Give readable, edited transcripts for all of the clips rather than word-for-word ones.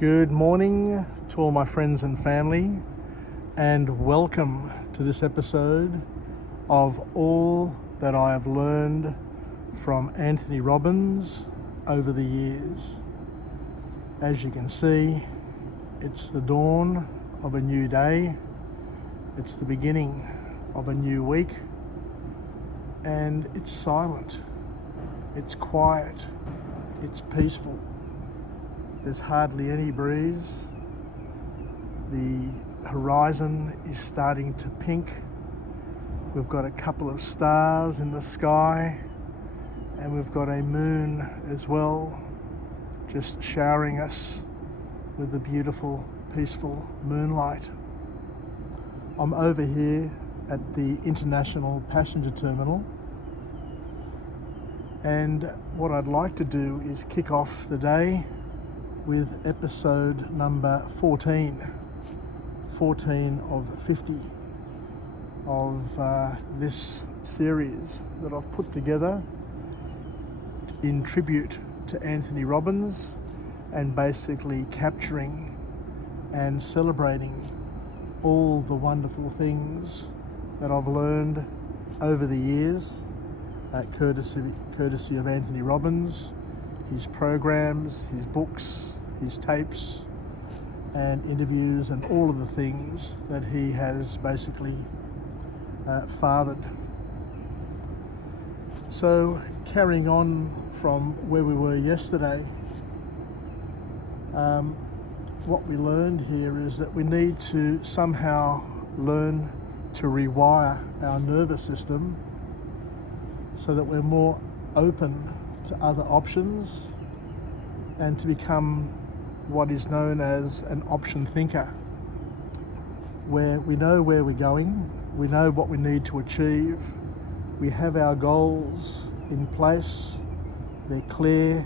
Good morning to all my friends and family, and welcome to this episode of all that I have learned from Tony Robbins over the years. As you can see, it's the dawn of a new day, it's the beginning of a new week, and it's silent, it's quiet, it's peaceful. There's hardly any breeze. The horizon is starting to pink. We've got a couple of stars in the sky, and we've got a moon as well, just showering us with the beautiful, peaceful moonlight. I'm over here at the International Passenger Terminal, and what I'd like to do is kick off the day with episode number 14 of 50 of this series that I've put together in tribute to Tony Robbins, and basically capturing and celebrating all the wonderful things that I've learned over the years, courtesy of Tony Robbins, his programs, his books, his tapes and interviews, and all of the things that he has basically fathered. So carrying on from where we were yesterday, what we learned here is that we need to somehow learn to rewire our nervous system so that we're more open to other options, and to become what is known as an option thinker, where we know where we're going, we know what we need to achieve, we have our goals in place, they're clear,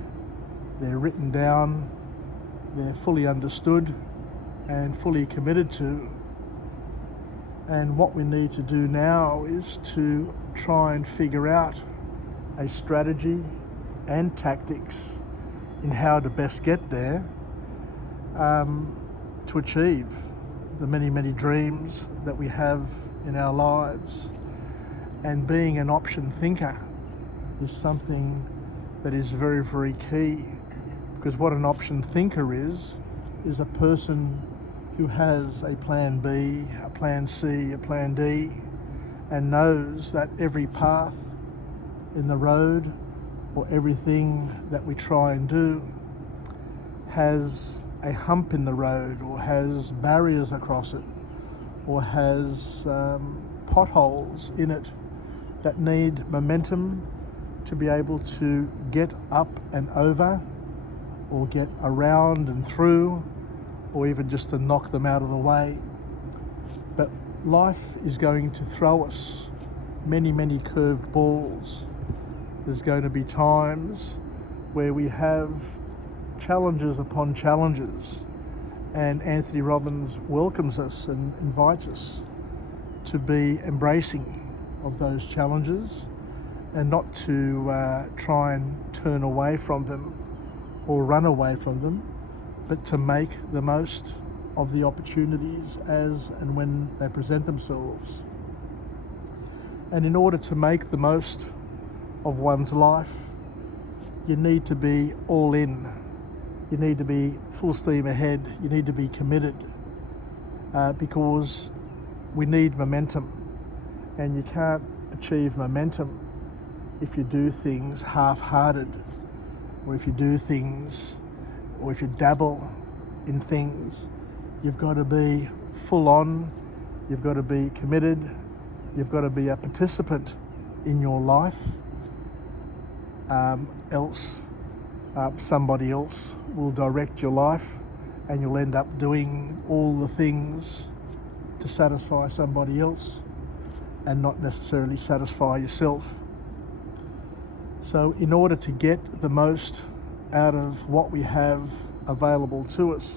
they're written down, they're fully understood and fully committed to. And what we need to do now is to try and figure out a strategy and tactics in how to best get there, to achieve the many dreams that we have in our lives. And being an option thinker is something that is very key, because what an option thinker is a person who has a plan B, a plan C, a plan D, and knows that every path in the road, or everything that we try and do, has a hump in the road, or has barriers across it, or has potholes in it that need momentum to be able to get up and over, or get around and through, or even just to knock them out of the way. But life is going to throw us many curved balls. There's going to be times where we have challenges upon challenges, and Tony Robbins welcomes us and invites us to be embracing of those challenges, and not to try and turn away from them or run away from them, but to make the most of the opportunities as and when they present themselves. And in order to make the most of one's life, you need to be all in. You need to be full steam ahead. You need to be committed, because we need momentum, and you can't achieve momentum if you do things half-hearted, or if you do things, or if you dabble in things. You've got to be full on, you've got to be committed, you've got to be a participant in your life, else somebody else will direct your life, and you'll end up doing all the things to satisfy somebody else and not necessarily satisfy yourself. So in order to get the most out of what we have available to us,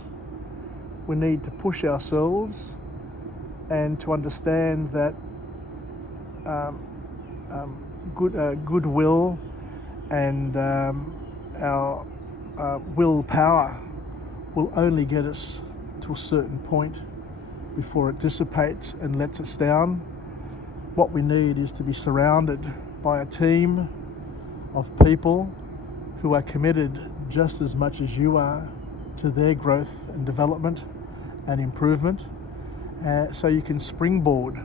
we need to push ourselves, and to understand that goodwill and our willpower will only get us to a certain point before it dissipates and lets us down. What we need is to be surrounded by a team of people who are committed just as much as you are to their growth and development and improvement, so you can springboard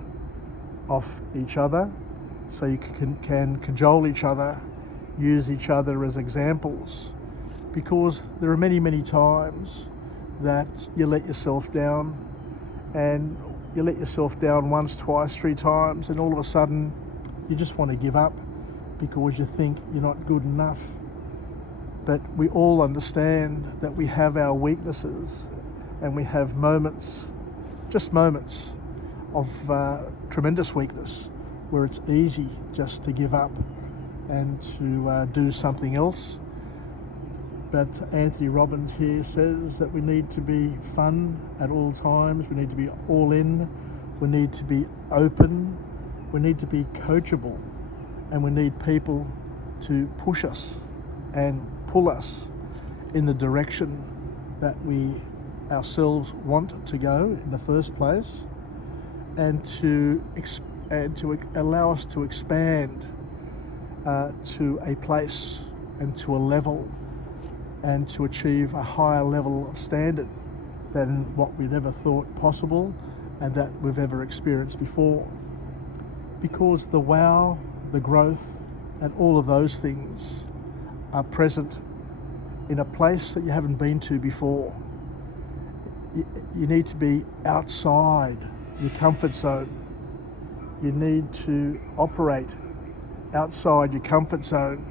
off each other, so you can cajole each other, use each other as examples, because there are many times that you let yourself down, and you let yourself down once, twice, 3 times, and all of a sudden you just want to give up because you think you're not good enough. But we all understand that we have our weaknesses, and we have moments, just moments of tremendous weakness where it's easy just to give up and to do something else. But Tony Robbins here says that we need to be fun at all times, we need to be all in, we need to be open, we need to be coachable, and we need people to push us and pull us in the direction that we ourselves want to go in the first place, and to allow us to expand to a place and to a level, and to achieve a higher level of standard than what we'd ever thought possible and that we've ever experienced before. Because the wow, the growth, and all of those things are present in a place that you haven't been to before. You need to be outside your comfort zone. You need to operate outside your comfort zone.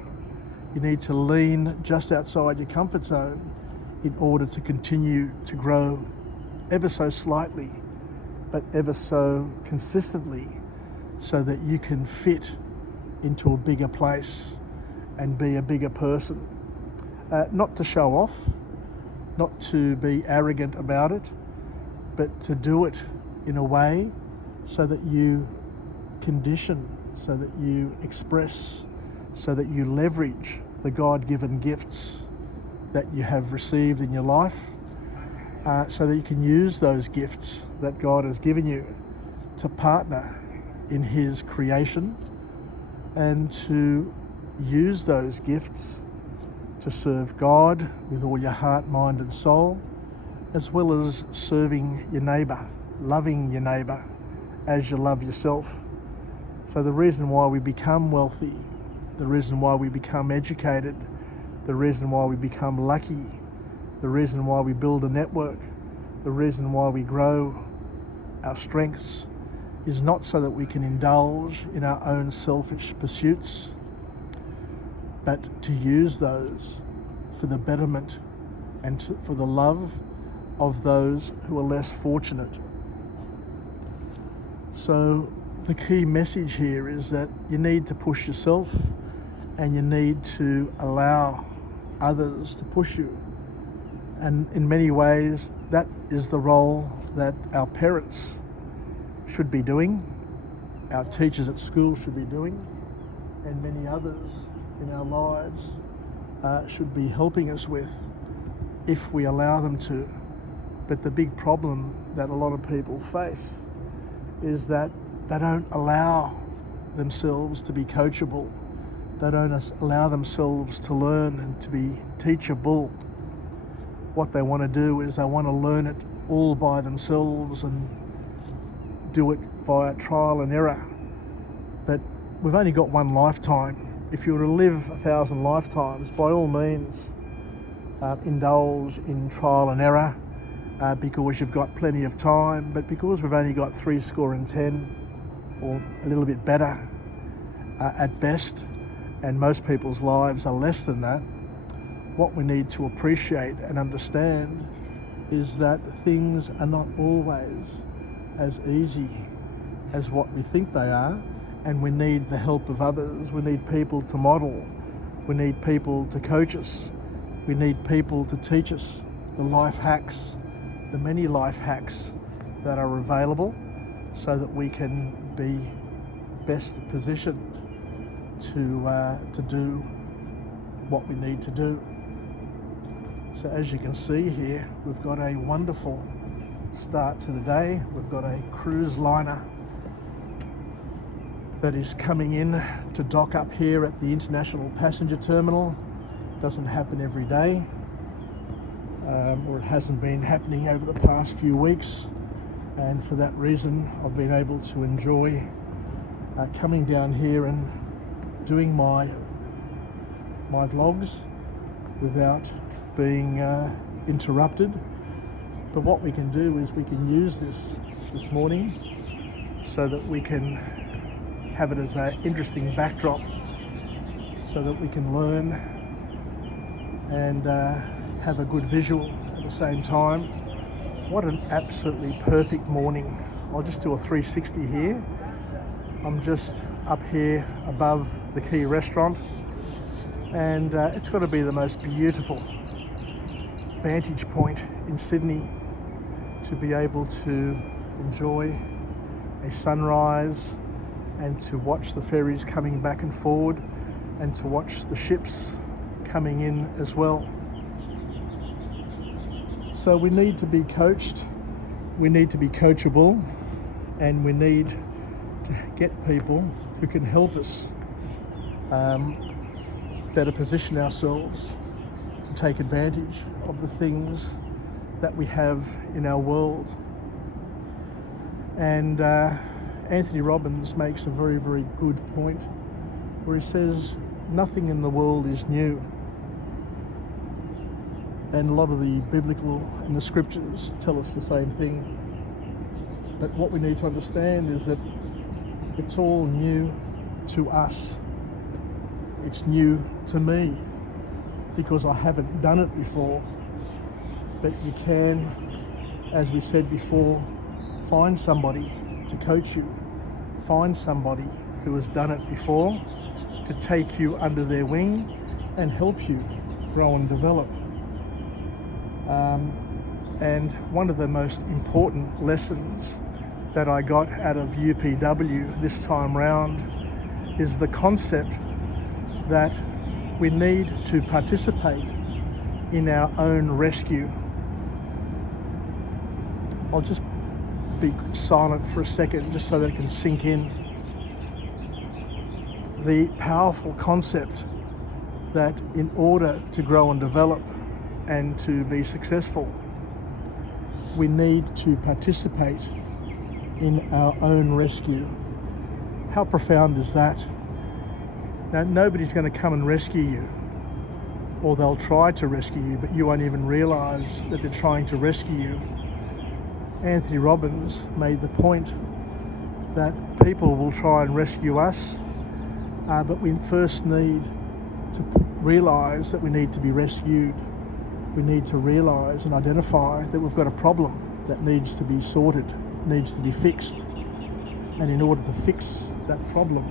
You need to lean just outside your comfort zone in order to continue to grow ever so slightly, but ever so consistently, so that you can fit into a bigger place and be a bigger person. Not to show off, not to be arrogant about it, but to do it in a way so that you condition, so that you express, so that you leverage the God-given gifts that you have received in your life, so that you can use those gifts that God has given you to partner in His creation, and to use those gifts to serve God with all your heart, mind and soul, as well as serving your neighbour, loving your neighbour as you love yourself. So the reason why we become wealthy, the reason why we become educated, the reason why we become lucky, the reason why we build a network, the reason why we grow our strengths, is not so that we can indulge in our own selfish pursuits, but to use those for the betterment and for the love of those who are less fortunate. So the key message here is that you need to push yourself, and you need to allow others to push you. And in many ways, that is the role that our parents should be doing, our teachers at school should be doing, and many others in our lives should be helping us with, if we allow them to. But the big problem that a lot of people face is that they don't allow themselves to be coachable. They don't allow themselves to learn and to be teachable. What they want to do is they want to learn it all by themselves and do it via trial and error. But we've only got one lifetime. If you were to live 1,000 lifetimes, by all means, indulge in trial and error, because you've got plenty of time. But because we've only got 10, or a little bit better at best, and most people's lives are less than that, what we need to appreciate and understand is that things are not always as easy as what we think they are, and we need the help of others. We need people to model, we need people to coach us, we need people to teach us the life hacks, the many life hacks that are available, so that we can be best positioned to do what we need to do. So as you can see here, we've got a wonderful start to the day. We've got a cruise liner that is coming in to dock up here at the International Passenger Terminal. Doesn't happen every day, or it hasn't been happening over the past few weeks, and for that reason I've been able to enjoy coming down here and doing my vlogs without being interrupted. But what we can do is we can use this morning so that we can have it as an interesting backdrop, so that we can learn and have a good visual at the same time. What an absolutely perfect morning. I'll just do a 360 here. I'm just up here above the Key restaurant, and it's got to be the most beautiful vantage point in Sydney to be able to enjoy a sunrise and to watch the ferries coming back and forward and to watch the ships coming in as well. So we need to be coached, we need to be coachable, and we need to get people who can help us better position ourselves to take advantage of the things that we have in our world. And Tony Robbins makes a very, very good point where he says nothing in the world is new. And a lot of the biblical and the scriptures tell us the same thing. But what we need to understand is that it's all new to us. It's new to me because I haven't done it before. But you can, as we said before, find somebody to coach you. Find somebody who has done it before to take you under their wing and help you grow and develop. And one of the most important lessons that I got out of UPW this time round is the concept that we need to participate in our own rescue. I'll just be silent for a second just so that it can sink in. The powerful concept that in order to grow and develop and to be successful, we need to participate in our own rescue. How profound is that? Now, nobody's going to come and rescue you, or they'll try to rescue you, but you won't even realize that they're trying to rescue you. Tony Robbins made the point that people will try and rescue us, but we first need to realize that we need to be rescued. We need to realize and identify that we've got a problem that needs to be sorted, needs to be fixed. And in order to fix that problem,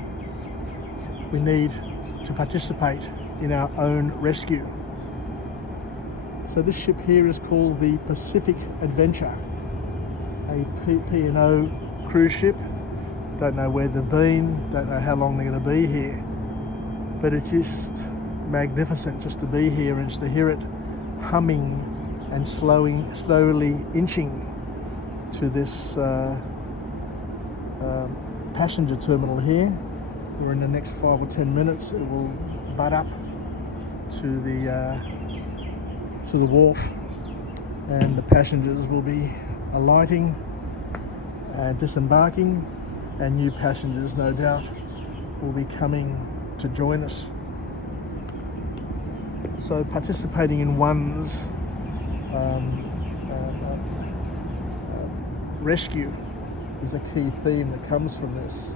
we need to participate in our own rescue. So this ship here is called the Pacific Adventure, a P&O cruise ship. Don't know where they've been, don't know how long they're going to be here, but it's just magnificent just to be here and just to hear it humming and slowly inching to this passenger terminal here, where in the next 5 or 10 minutes it will butt up to the wharf, and the passengers will be alighting and disembarking, and new passengers no doubt will be coming to join us. So participating in one's rescue is a key theme that comes from this,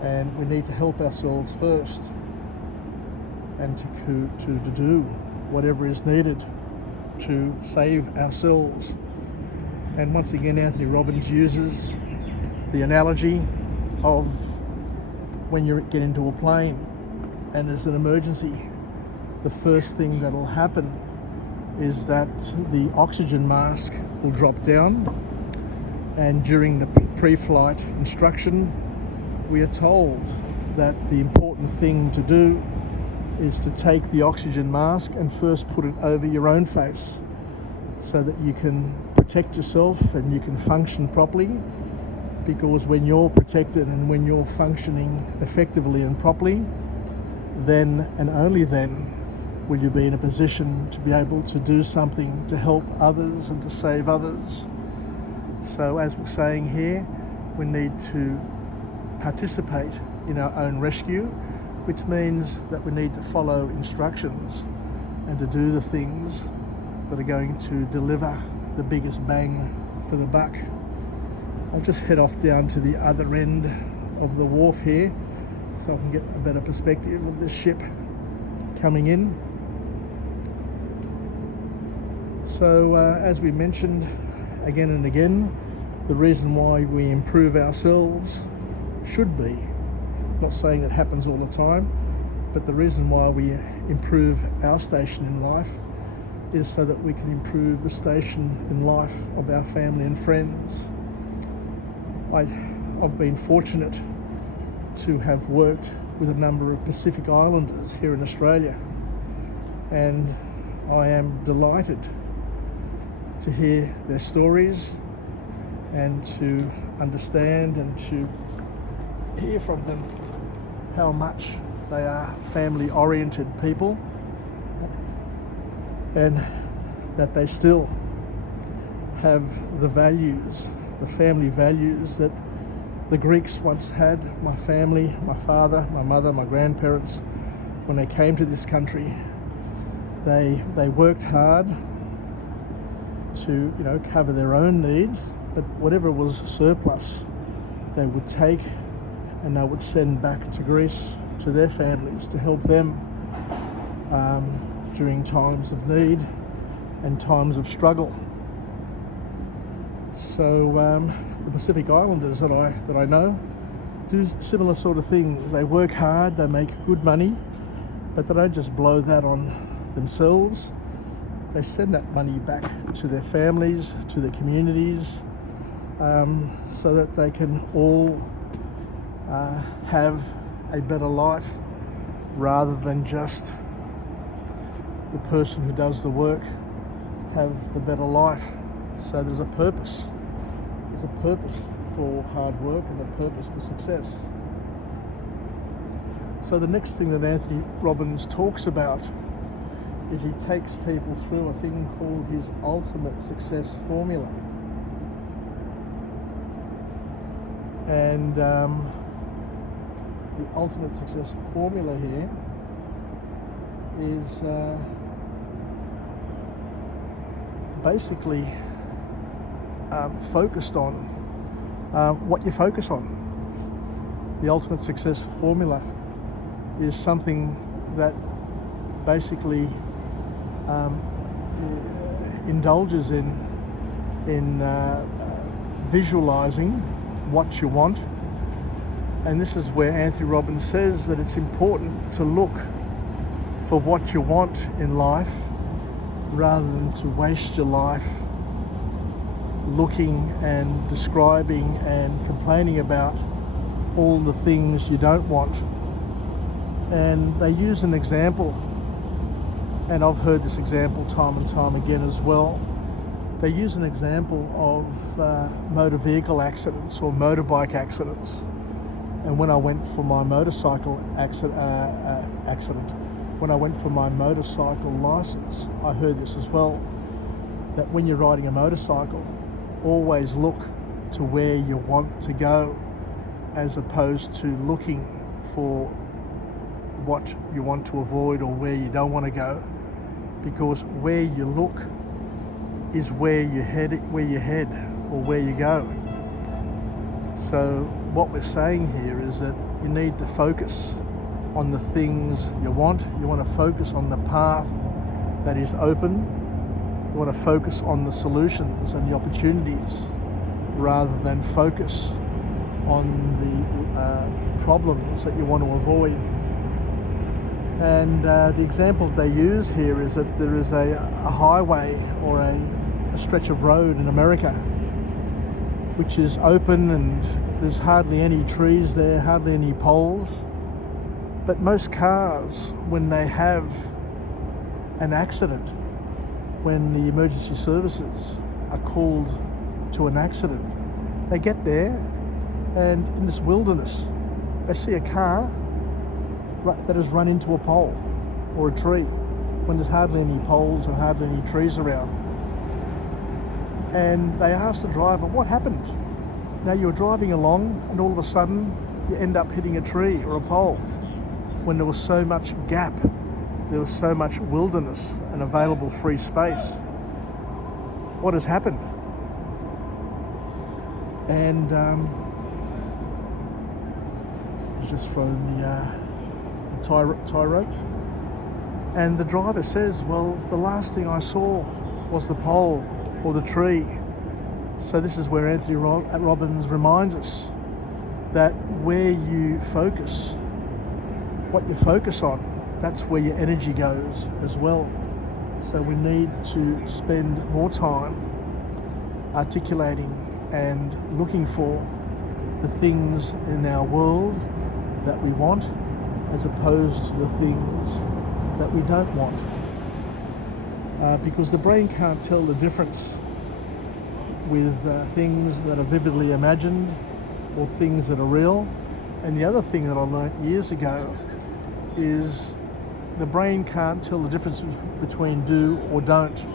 and we need to help ourselves first and to do whatever is needed to save ourselves. And once again, Tony Robbins uses the analogy of when you get into a plane and there's an emergency, the first thing that will happen is that the oxygen mask will drop down, and during the pre-flight instruction we are told that the important thing to do is to take the oxygen mask and first put it over your own face so that you can protect yourself and you can function properly. Because when you're protected and when you're functioning effectively and properly, then and only then will you be in a position to be able to do something to help others and to save others. So as we're saying here, we need to participate in our own rescue, which means that we need to follow instructions and to do the things that are going to deliver the biggest bang for the buck. I'll just head off down to the other end of the wharf here so I can get a better perspective of this ship coming in. So as we mentioned again and again, the reason why we improve ourselves should be, not saying it happens all the time, but the reason why we improve our station in life is so that we can improve the station in life of our family and friends. I've been fortunate to have worked with a number of Pacific Islanders here in Australia, and I am delighted to hear their stories and to understand and to hear from them how much they are family-oriented people, and that they still have the values, the family values that the Greeks once had. My family, my father, my mother, my grandparents, when they came to this country, they worked hard to cover their own needs, but whatever was surplus they would take and they would send back to Greece to their families to help them during times of need and times of struggle. So the Pacific Islanders that I know do similar sort of things. They work hard, they make good money, but they don't just blow that on themselves. They send that money back to their families, to their communities, so that they can all have a better life, rather than just the person who does the work have the better life. So there's a purpose. There's a purpose for hard work and a purpose for success. So the next thing that Anthony Robbins talks about is he takes people through a thing called his ultimate success formula. And the ultimate success formula here is basically focused on what you focus on. The ultimate success formula is something that basically indulges in visualizing what you want. And this is where Anthony Robbins says that it's important to look for what you want in life rather than to waste your life looking and describing and complaining about all the things you don't want. And they use an example, and I've heard this example time and time again as well. They use an example of motor vehicle accidents or motorbike accidents. And when I went for my motorcycle accident, when I went for my motorcycle license, I heard this as well, that when you're riding a motorcycle, always look to where you want to go, as opposed to looking for what you want to avoid or where you don't want to go, because where you look is where you head or where you go. So what we're saying here is that you need to focus on the things you want. You want to focus on the path that is open. You want to focus on the solutions and the opportunities rather than focus on the problems that you want to avoid. And the example they use here is that there is a highway or a stretch of road in America which is open, and there's hardly any trees there, hardly any poles, But most cars, when they have an accident, when the emergency services are called to an accident, they get there and in this wilderness, they see a car that has run into a pole or a tree when there's hardly any poles and hardly any trees around. And they ask the driver, what happened? Now you're driving along and all of a sudden you end up hitting a tree or a pole when there was so much gap, there was so much wilderness and available free space. What has happened? And he's just thrown the tie rope. And the driver says, well, the last thing I saw was the pole or the tree. So this is where Anthony Robbins reminds us that where you focus, what you focus on, that's where your energy goes as well. So we need to spend more time articulating and looking for the things in our world that we want, as opposed to the things that we don't want. Because the brain can't tell the difference with things that are vividly imagined or things that are real. And the other thing that I learnt years ago is the brain can't tell the difference between do or don't.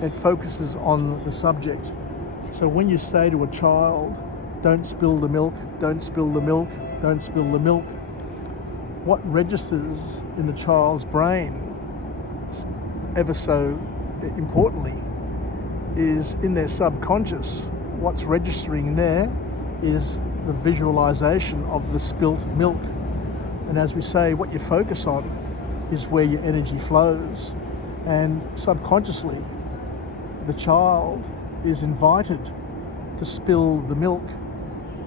It focuses on the subject. So when you say to a child, don't spill the milk, don't spill the milk, don't spill the milk, what registers in the child's brain, ever so importantly, is in their subconscious. What's registering there is the visualization of the spilt milk. And as we say, what you focus on is where your energy flows. And subconsciously, the child is invited to spill the milk,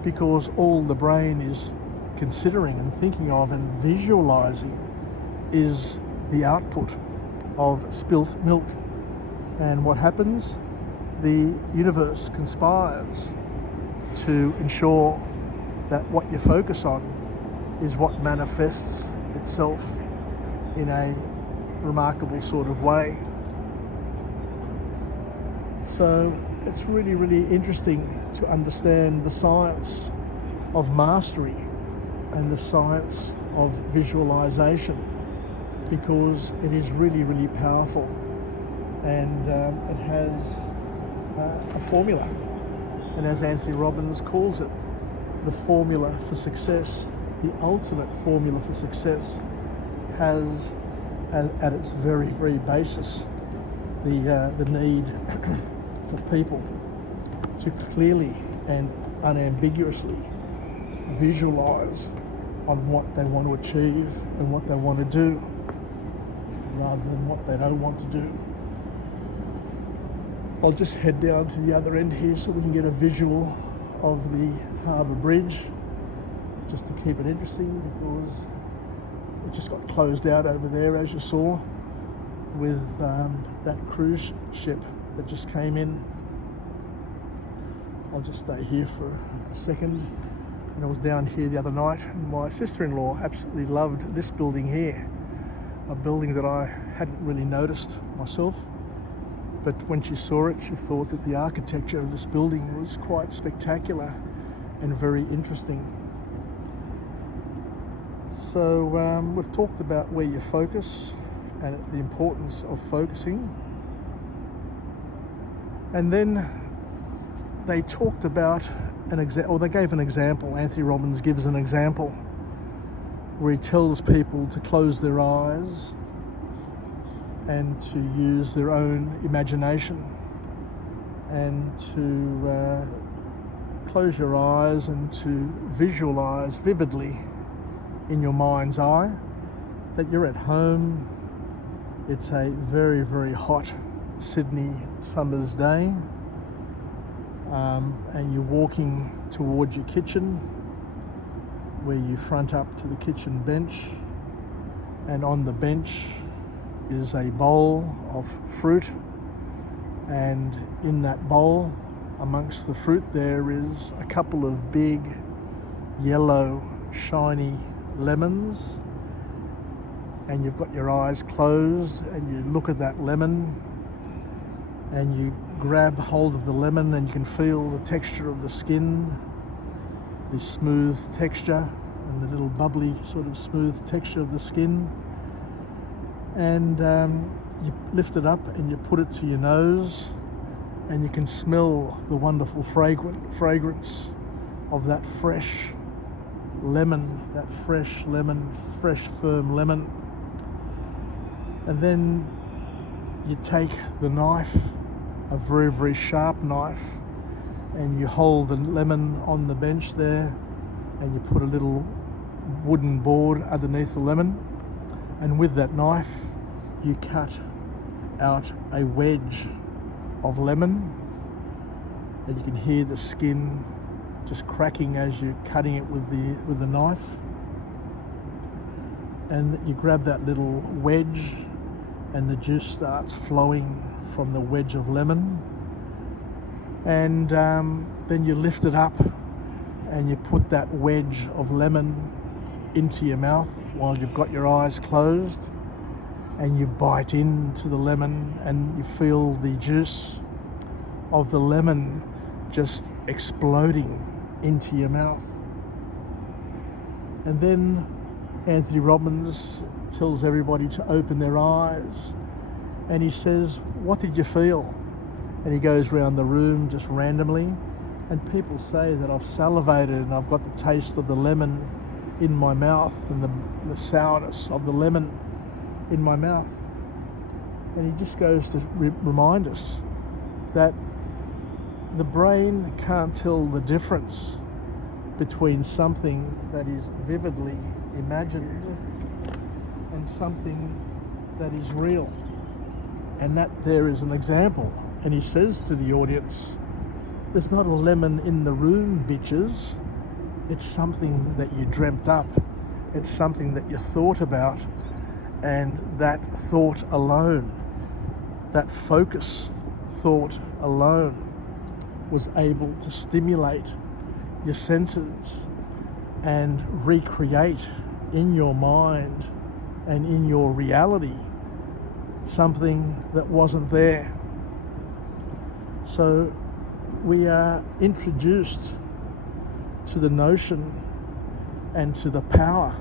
because all the brain is considering and thinking of and visualizing is the output of spilt milk. And what happens? The universe conspires to ensure that what you focus on is what manifests itself in a remarkable sort of way. So it's really, really interesting to understand the science of mastery and the science of visualization, because it is really, really powerful, and it has a formula. And as Anthony Robbins calls it, the formula for success, the ultimate formula for success, has at its very, very basis the need for people to clearly and unambiguously visualize on what they want to achieve and what they want to do, rather than what they don't want to do. I'll just head down to the other end here so we can get a visual of the harbour bridge, just to keep it interesting, because it just got closed out over there, as you saw, with that cruise ship that just came in. I'll just stay here for a second. And I was down here the other night, and my sister-in-law absolutely loved this building here, a building that I hadn't really noticed myself. But when she saw it, she thought that the architecture of this building was quite spectacular and very interesting. So we've talked about where you focus and the importance of focusing. And then they talked about they gave an example. Anthony Robbins gives an example where he tells people to close their eyes and to use their own imagination, and to close your eyes and to visualize vividly in your mind's eye that you're at home. It's a very, very hot Sydney summer's day, and you're walking towards your kitchen, where you front up to the kitchen bench, and on the bench is a bowl of fruit, and in that bowl, amongst the fruit, there is a couple of big yellow shiny lemons, and you've got your eyes closed and you look at that lemon and you grab hold of the lemon and you can feel the texture of the skin, the smooth texture and the little bubbly sort of smooth texture of the skin, and you lift it up and you put it to your nose and you can smell the wonderful fragrance of that fresh lemon, fresh firm lemon. And then you take the knife, a very, very sharp knife, and you hold the lemon on the bench there and you put a little wooden board underneath the lemon, and with that knife you cut out a wedge of lemon, and you can hear the skin just cracking as you're cutting it with the knife. And you grab that little wedge and the juice starts flowing from the wedge of lemon, and then you lift it up and you put that wedge of lemon into your mouth while you've got your eyes closed, and you bite into the lemon and you feel the juice of the lemon just exploding into your mouth. And then Anthony Robbins tells everybody to open their eyes, and he says, "What did you feel?" And he goes around the room just randomly, and people say that I've salivated and I've got the taste of the lemon in my mouth and the sourness of the lemon in my mouth. And he just goes to remind us that the brain can't tell the difference between something that is vividly imagined and something that is real. And that there is an example. And he says to the audience, there's not a lemon in the room, bitches. It's something that you dreamt up. It's something that you thought about, and that thought alone, that focus thought alone, was able to stimulate your senses and recreate in your mind and in your reality something that wasn't there. So we are introduced to the notion and to the power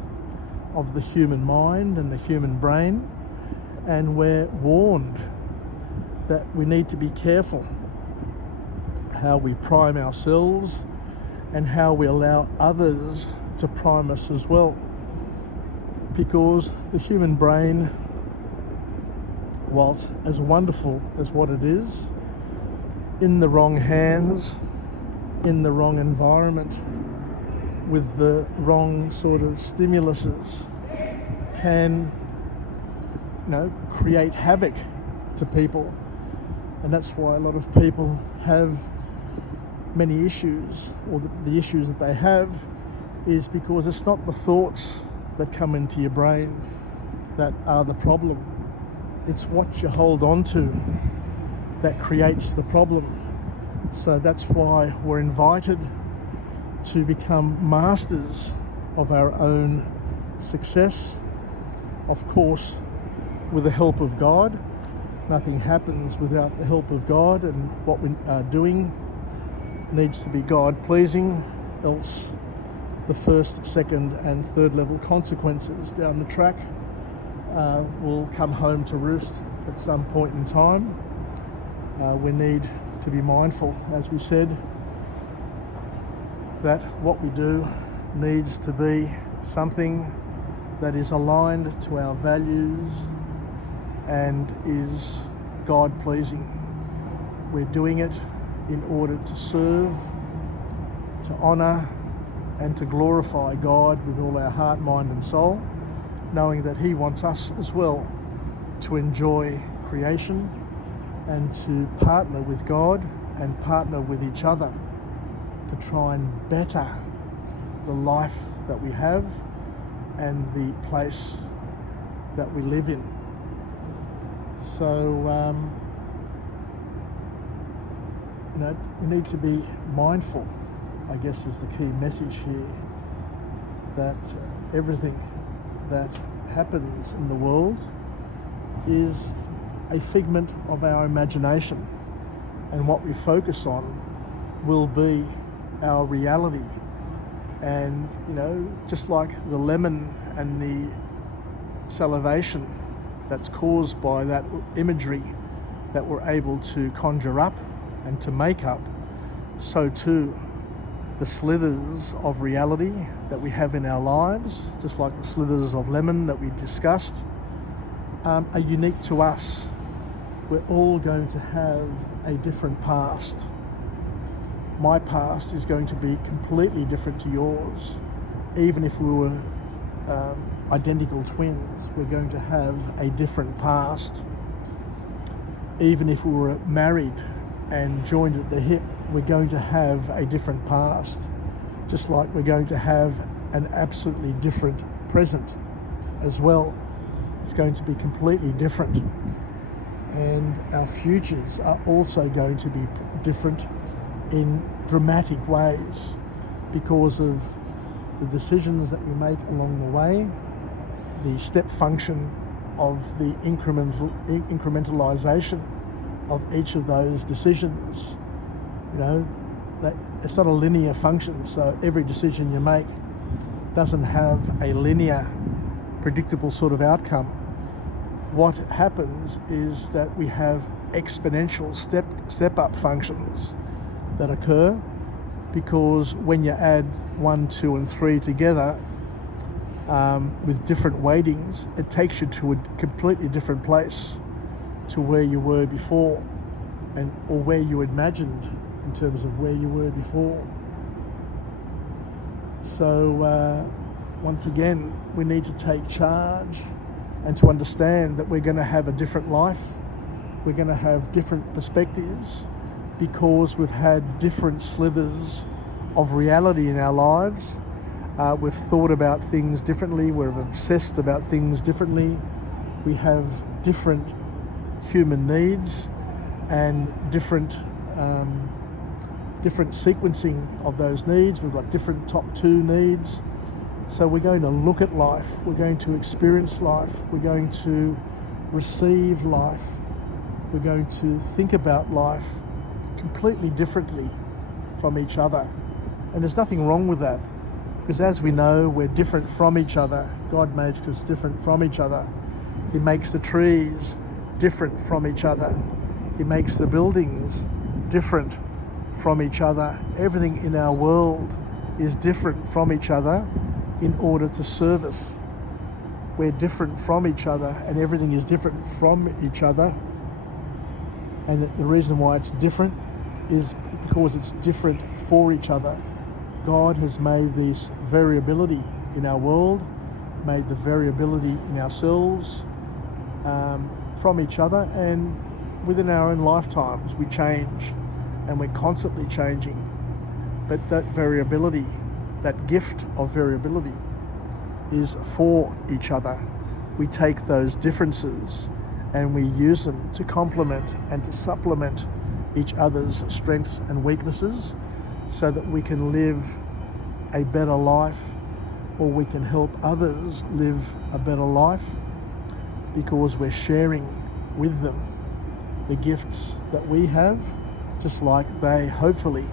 of the human mind and the human brain, and we're warned that we need to be careful how we prime ourselves and how we allow others to prime us as well, because the human brain, whilst as wonderful as what it is, in the wrong hands, in the wrong environment, with the wrong sort of stimuluses, can, create havoc to people. And that's why a lot of people have many issues, or the issues that they have is because it's not the thoughts that come into your brain that are the problem. It's what you hold on to that creates the problem. So that's why we're invited to become masters of our own success, of course, with the help of God. Nothing happens without the help of God, and what we are doing needs to be God-pleasing, else the first, second and third level consequences down the track will come home to roost at some point in time. We need to be mindful, as we said, that what we do needs to be something that is aligned to our values and is God-pleasing. We're doing it in order to serve, to honour and to glorify God with all our heart, mind and soul, knowing that He wants us as well to enjoy creation and to partner with God and partner with each other to try and better the life that we have and the place that we live in. So, we need to be mindful, I guess is the key message here, that everything that happens in the world is a figment of our imagination, and what we focus on will be our reality. And just like the lemon and the salivation that's caused by that imagery that we're able to conjure up and to make up, so too the slithers of reality that we have in our lives, just like the slithers of lemon that we discussed, are unique to us. We're all going to have a different past. My past is going to be completely different to yours. Even if we were identical twins, we're going to have a different past. Even if we were married and joined at the hip, we're going to have a different past, just like we're going to have an absolutely different present as well. It's going to be completely different, and our futures are also going to be different in dramatic ways because of the decisions that we make along the way, the step function of the incrementalization of each of those decisions. It's not a linear function, so every decision you make doesn't have a linear, predictable sort of outcome. What happens is that we have exponential step-up functions that occur, because when you add 1, 2, and 3 together with different weightings, it takes you to a completely different place to where you were before, or where you imagined in terms of where you were before. So once again, we need to take charge and to understand that we're going to have a different life. We're going to have different perspectives because we've had different slithers of reality in our lives. We've thought about things differently. We're obsessed about things differently. We have different human needs and different sequencing of those needs. We've got different top 2 needs. So we're going to look at life, we're going to experience life, we're going to receive life, we're going to think about life completely differently from each other. And there's nothing wrong with that, because as we know, we're different from each other. God makes us different from each other. He makes the trees different from each other. He makes the buildings different from each other. Everything in our world is different from each other in order to serve us. We're different from each other, and everything is different from each other. And the reason why it's different is because it's different for each other. God has made this variability in our world, made the variability in ourselves from each other, and within our own lifetimes we change, and we're constantly changing. But that variability, that gift of variability, is for each other. We take those differences and we use them to complement and to supplement each other's strengths and weaknesses, so that we can live a better life, or we can help others live a better life, because we're sharing with them the gifts that we have, just like they hopefully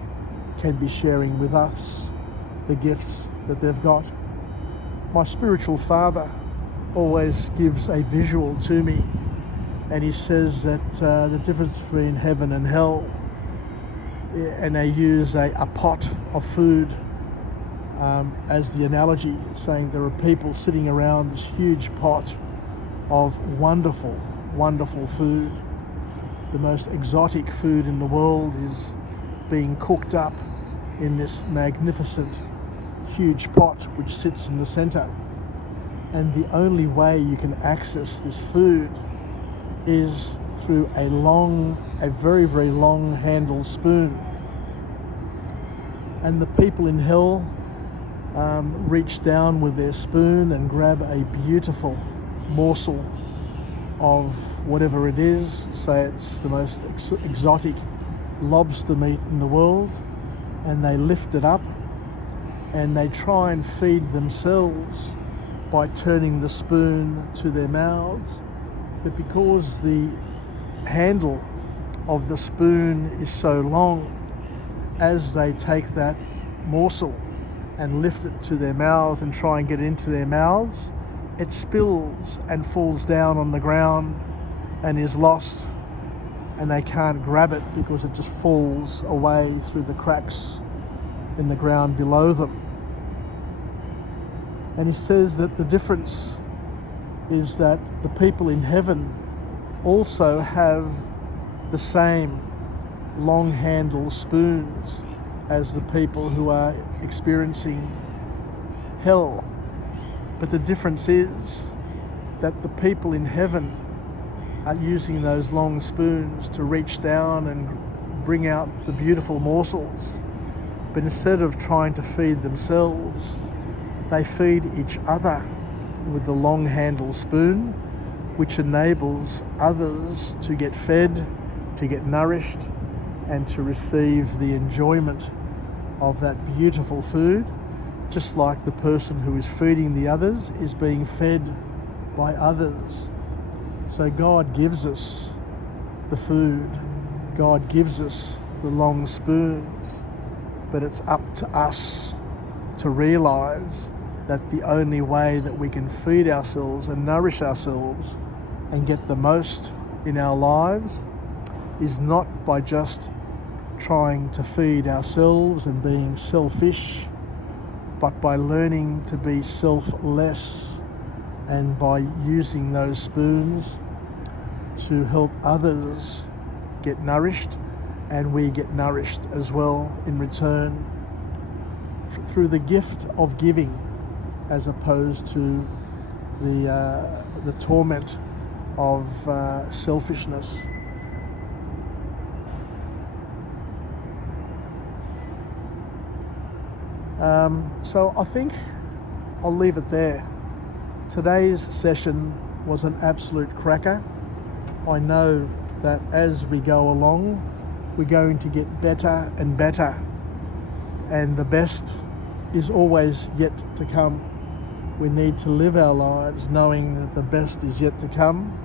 can be sharing with us the gifts that they've got. My spiritual father always gives a visual to me, and he says that the difference between heaven and hell, and they use a pot of food as the analogy, saying there are people sitting around this huge pot of wonderful, wonderful food. The most exotic food in the world is being cooked up in this magnificent, huge pot which sits in the center. And the only way you can access this food is through a very, very long handled spoon. And the people in hell reach down with their spoon and grab a beautiful morsel of whatever it is. Say it's the most exotic lobster meat in the world, and they lift it up and they try and feed themselves by turning the spoon to their mouths, but because the handle of the spoon is so long, as they take that morsel and lift it to their mouth and try and get it into their mouths, it spills and falls down on the ground and is lost, and they can't grab it because it just falls away through the cracks in the ground below them. And he says that the difference is that the people in heaven also have the same long handle spoons as the people who are experiencing hell. But the difference is that the people in heaven are using those long spoons to reach down and bring out the beautiful morsels. But instead of trying to feed themselves, they feed each other with the long handle spoon, which enables others to get fed, to get nourished, and to receive the enjoyment of that beautiful food, just like the person who is feeding the others is being fed by others. So God gives us the food, God gives us the long spoons, but it's up to us to realise that the only way that we can feed ourselves and nourish ourselves and get the most in our lives is not by just trying to feed ourselves and being selfish, but by learning to be selfless, and by using those spoons to help others get nourished, and we get nourished as well in return through the gift of giving, as opposed to the torment of selfishness. So I think I'll leave it there. Today's session was an absolute cracker. I know that as we go along, we're going to get better and better, and the best is always yet to come. We need to live our lives knowing that the best is yet to come,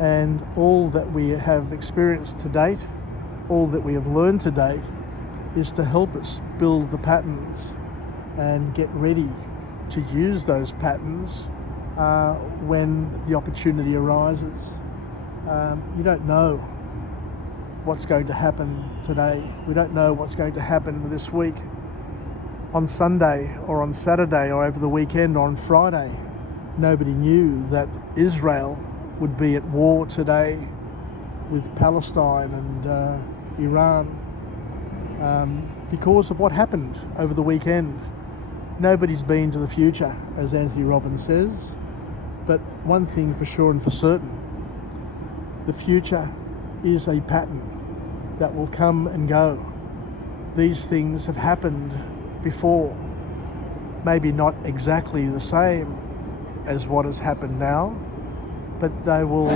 and all that we have experienced to date, all that we have learned to date, is to help us build the patterns and get ready to use those patterns when the opportunity arises. You don't know what's going to happen today. We don't know what's going to happen this week, on Sunday or on Saturday or over the weekend or on Friday. Nobody knew that Israel would be at war today with Palestine and Iran because of what happened over the weekend. Nobody's been to the future, as Tony Robbins says, but one thing for sure and for certain, the future is a pattern that will come and go. These things have happened before, maybe not exactly the same as what has happened now, but there'll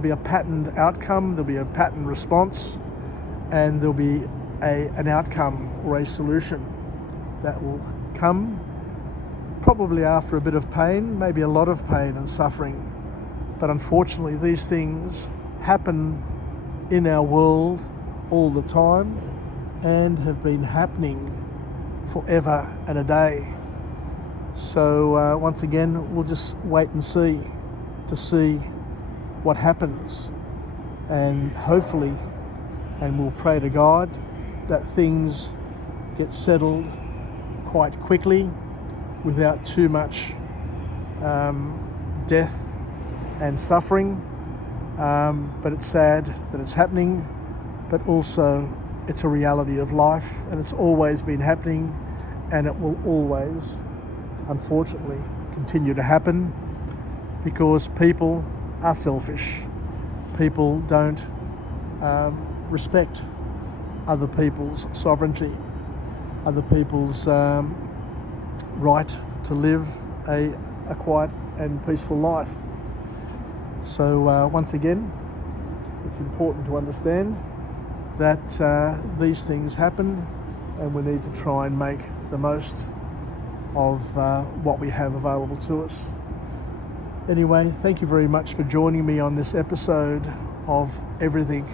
be a patterned outcome, there'll be a patterned response, and there'll be an outcome or a solution that will come, probably after a bit of pain, maybe a lot of pain and suffering. But unfortunately, these things happen in our world all the time and have been happening forever and a day. So once again, we'll just wait and see to see what happens, and hopefully, and we'll pray to God that things get settled quite quickly without too much death and suffering. But it's sad that it's happening, but also it's a reality of life, and it's always been happening, and it will always, unfortunately, continue to happen, because people are selfish. People don't respect other people's sovereignty, other people's right to live a quiet and peaceful life. So once again, it's important to understand that these things happen, and we need to try and make the most of what we have available to us. Anyway, thank you very much for joining me on this episode of everything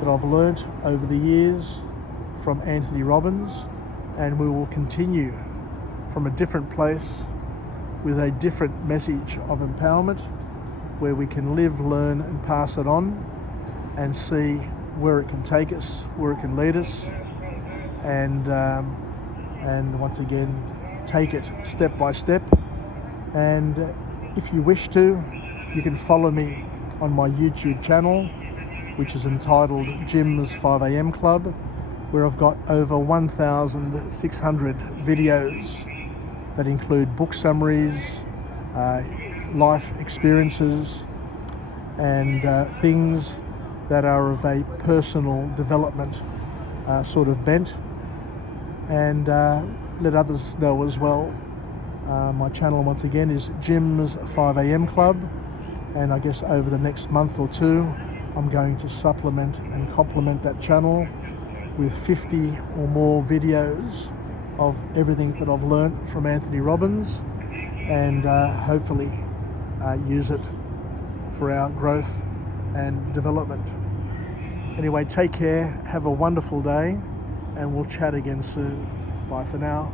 that I've learnt over the years from Anthony Robbins, and we will continue from a different place with a different message of empowerment, where we can live, learn and pass it on and see where it can take us, where it can lead us, and once again take it step by step. And if you wish to, you can follow me on my YouTube channel, which is entitled Jim's 5am Club, where I've got over 1,600 videos that include book summaries, life experiences, and things that are of a personal development sort of bent, and let others know as well. My channel once again is Jim's 5am Club, and I guess over the next month or two I'm going to supplement and complement that channel with 50 or more videos of everything that I've learned from Anthony Robbins, and hopefully use it for our growth and development. Anyway, take care, have a wonderful day, and we'll chat again soon. Bye for now.